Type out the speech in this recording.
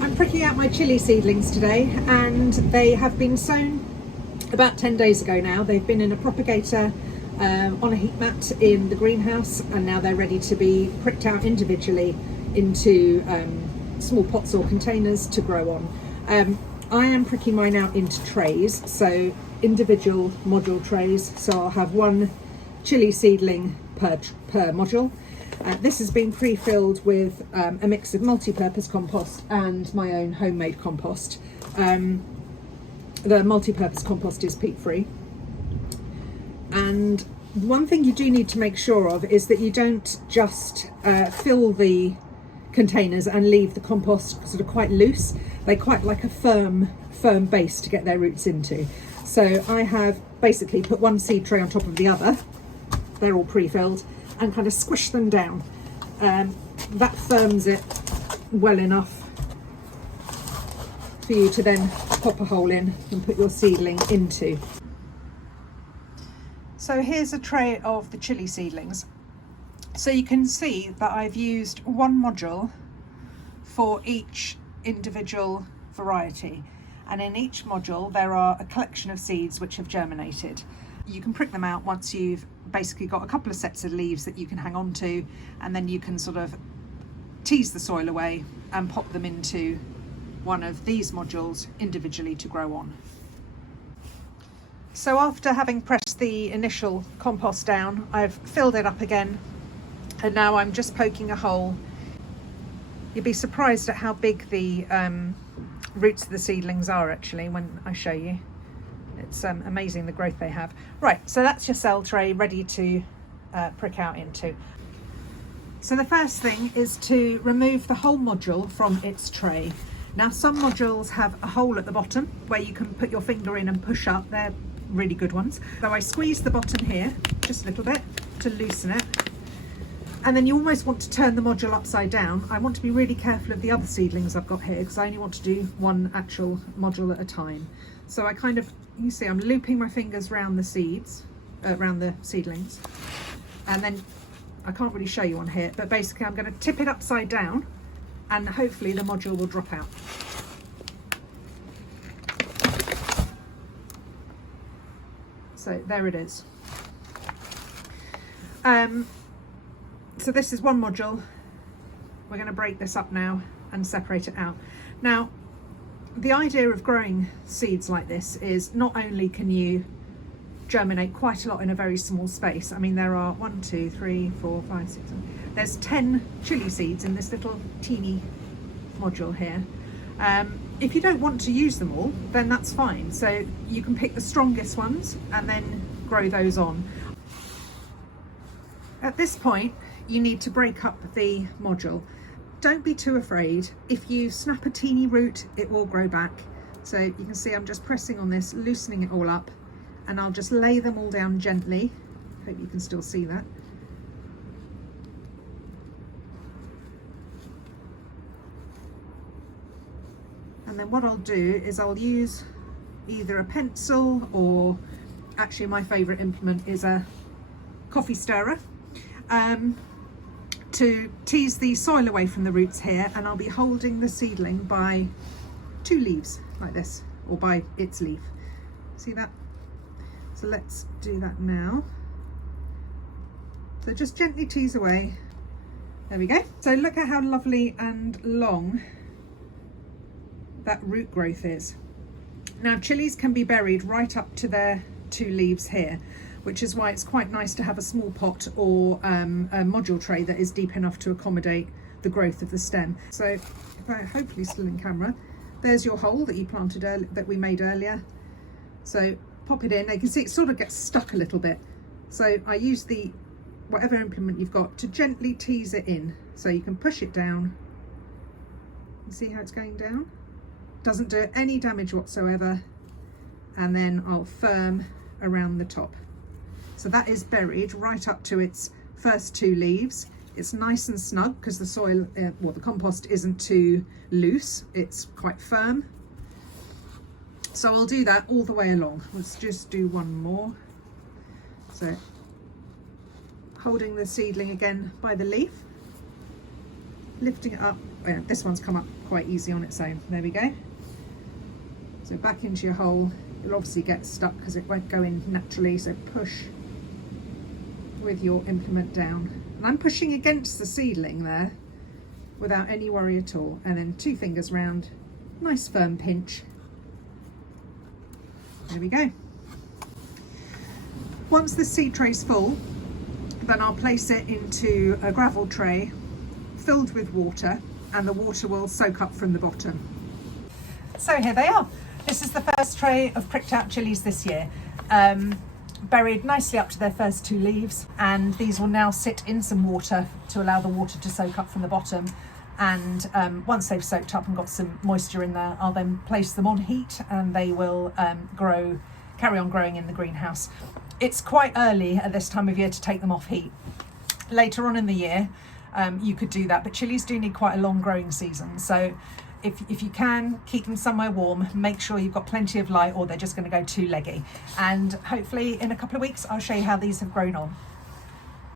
I'm pricking out my chilli seedlings today, and they have been sown about 10 days ago now. They've been in a propagator on a heat mat in the greenhouse, and now they're ready to be pricked out individually into small pots or containers to grow on. I am pricking mine out into trays, so individual module trays, so I'll have one chilli seedling per module. This has been pre-filled with a mix of multi-purpose compost and my own homemade compost. The multi-purpose compost is peat-free. And one thing you do need to make sure of is that you don't just fill the containers and leave the compost sort of quite loose. They quite like a firm base to get their roots into. So I have basically put one seed tray on top of the other. They're all pre-filled, and kind of squish them down. That firms it well enough for you to then pop a hole in and put your seedling into. So here's a tray of the chilli seedlings. So you can see that I've used one module for each individual variety, and in each module there are a collection of seeds which have germinated. You can prick them out once you've basically got a couple of sets of leaves that you can hang on to, and then you can sort of tease the soil away and pop them into one of these modules individually to grow on. So after having pressed the initial compost down, I've filled it up again, and now I'm just poking a hole. You'd be surprised at how big the roots of the seedlings are actually when I show you. It's amazing the growth they have. Right, so that's your cell tray ready to prick out into. So the first thing is to remove the whole module from its tray. Now some modules have a hole at the bottom where you can put your finger in and push up. They're really good ones. So I squeeze the bottom here just a little bit to loosen it. And then you almost want to turn the module upside down. I want to be really careful of the other seedlings I've got here because I only want to do one actual module at a time. So I kind of, you see I'm looping my fingers around the seeds, around the seedlings, and then I can't really show you on here, but basically I'm going to tip it upside down and hopefully the module will drop out. So there it is. So this is one module. We're going to break this up now and separate it out. Now, the idea of growing seeds like this is not only can you germinate quite a lot in a very small space. I mean, there are 1, 2, 3, 4, 5, 6, 7. There's 10 chilli seeds in this little teeny module here. If you don't want to use them all, then that's fine. So you can pick the strongest ones and then grow those on. At this point, you need to break up the module. Don't be too afraid. If you snap a teeny root, it will grow back. So you can see I'm just pressing on this, loosening it all up, and I'll just lay them all down gently. Hope you can still see that. And then what I'll do is I'll use either a pencil, or actually my favourite implement is a coffee stirrer, to tease the soil away from the roots here, and I'll be holding the seedling by 2 leaves like this, or by its leaf. See that? So let's do that now. So just gently tease away. There we go. So look at how lovely and long that root growth is. Now chilies can be buried right up to their 2 leaves here, which is why it's quite nice to have a small pot or a module tray that is deep enough to accommodate the growth of the stem. So if I hopefully still in camera, there's your hole that you planted that we made earlier. So pop it in. You can see it sort of gets stuck a little bit. So I use the whatever implement you've got to gently tease it in. So you can push it down. You see how it's going down? Doesn't do any damage whatsoever. And then I'll firm around the top. So that is buried right up to its first 2 leaves. It's nice and snug because the soil, well, the compost isn't too loose. It's quite firm. So I'll do that all the way along. Let's just do one more. So holding the seedling again by the leaf. lifting it up. Yeah, this one's come up quite easy on its own. There we go. So back into your hole. You'll obviously get stuck because it won't go in naturally, so push with your implement down. And I'm pushing against the seedling there without any worry at all. And then 2 fingers round, nice firm pinch. There we go. Once the seed tray's full, then I'll place it into a gravel tray filled with water, and the water will soak up from the bottom. So here they are. This is the first tray of pricked out chilies this year. Buried nicely up to their first 2 leaves, and these will now sit in some water to allow the water to soak up from the bottom. And once they've soaked up and got some moisture in there, I'll then place them on heat, and they will carry on growing in the greenhouse. It's quite early at this time of year to take them off heat. Later on in the year, you could do that, but chilies do need quite a long growing season. So if you can, keep them somewhere warm, make sure you've got plenty of light, or they're just going to go too leggy. And hopefully in a couple of weeks, I'll show you how these have grown on.